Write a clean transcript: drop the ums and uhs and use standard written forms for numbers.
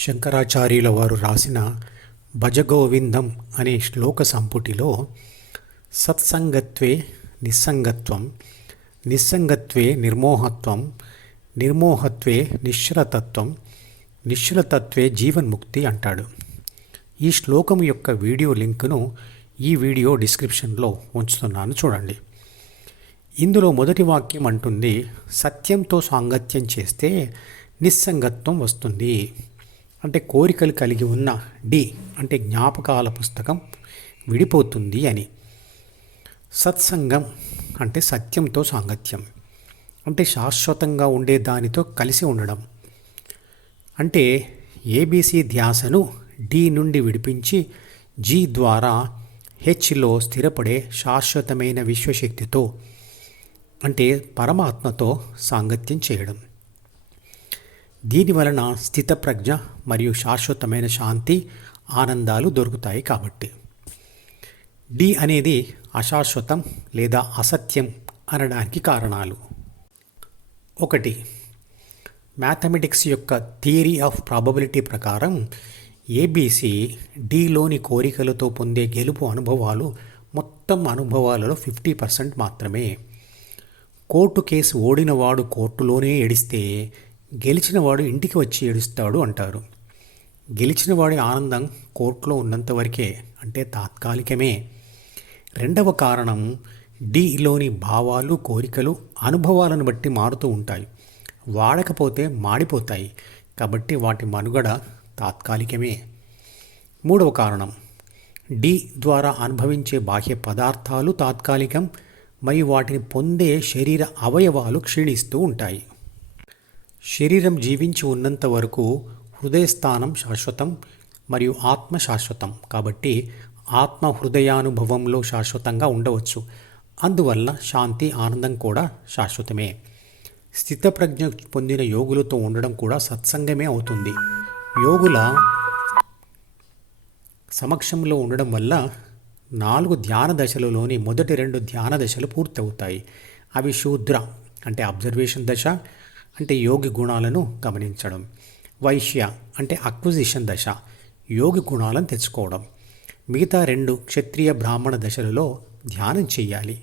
శంకరాచార్యుల వారు రాసిన భజగోవిందం అనే శ్లోక సంపుటిలో సత్సంగత్వే నిస్సంగత్వం, నిస్సంగత్వే నిర్మోహత్వం, నిర్మోహత్వే నిశ్చలతత్వం, నిశ్చలతత్వే జీవన్ముక్తి అంటాడు. ఈ శ్లోకం యొక్క వీడియో లింకును ఈ వీడియో డిస్క్రిప్షన్లో ఉంచుతున్నాను, చూడండి. ఇందులో మొదటి వాక్యం అంటుంది, సత్యంతో సాంగత్యం చేస్తే నిస్సంగత్వం వస్తుంది. అంటే కోరికలు కలిగి ఉన్న అంటే జ్ఞాపకాల పుస్తకం విడిపోతుంది అని. సత్సంగం అంటే సత్యంతో సాంగత్యం, అంటే శాశ్వతంగా ఉండే దానితో కలిసి ఉండడం. అంటే ఏబీసీ ధ్యాసను నుండి విడిపించి జీ ద్వారా హెచ్లో స్థిరపడే శాశ్వతమైన విశ్వశక్తితో అంటే పరమాత్మతో సాంగత్యం చేయడం. దీనివలన స్థితప్రజ్ఞ మరియు శాశ్వతమైన శాంతి, ఆనందాలు దొరుకుతాయి. కాబట్టి అనేది అశాశ్వతం లేదా అసత్యం అనడానికి కారణాలు. 1. మ్యాథమెటిక్స్ యొక్క థియరీ ఆఫ్ ప్రాబబిలిటీ ప్రకారం ఏబీసీ లోని కోరికలతో పొందే గెలుపు అనుభవాలు మొత్తం అనుభవాలలో 50% మాత్రమే. కోర్టు కేసు ఓడినవాడు కోర్టులోనే ఏడిస్తే గెలిచినవాడు ఇంటికి వచ్చి ఏడుస్తాడు అంటారు. గెలిచినవాడి ఆనందం కోర్టులో ఉన్నంతవరకే, అంటే తాత్కాలికమే. 2వ కారణం, లోని భావాలు, కోరికలు అనుభవాలను బట్టి మారుతూ ఉంటాయి. వాడకపోతే మాడిపోతాయి, కాబట్టి వాటి మనుగడ తాత్కాలికమే. 3వ కారణం, ద్వారా అనుభవించే బాహ్య పదార్థాలు తాత్కాలికం మరియు వాటిని పొందే శరీర అవయవాలు క్షీణిస్తూ ఉంటాయి. శరీరం జీవించి ఉన్నంత వరకు హృదయస్థానం శాశ్వతం మరియు ఆత్మ శాశ్వతం. కాబట్టి ఆత్మ హృదయానుభవంలో శాశ్వతంగా ఉండవచ్చు. అందువల్ల శాంతి, ఆనందం కూడా శాశ్వతమే. స్థితప్రజ్ఞ పొందిన యోగులతో ఉండడం కూడా సత్సంగమే అవుతుంది. యోగుల సమక్షంలో ఉండడం వల్ల 4 ధ్యాన దశలలోని మొదటి 2 ధ్యాన దశలు పూర్తవుతాయి. అవి శూద్ర అంటే అబ్జర్వేషన్ దశ, అంటే యోగి గుణాలను గమనించడం. వైశ్య అంటే అక్విజిషన్ దశ, యోగి గుణాలను తెచ్చుకోవడం. మిగతా 2 క్షత్రియ బ్రాహ్మణ దశలలో ధ్యానం చేయాలి.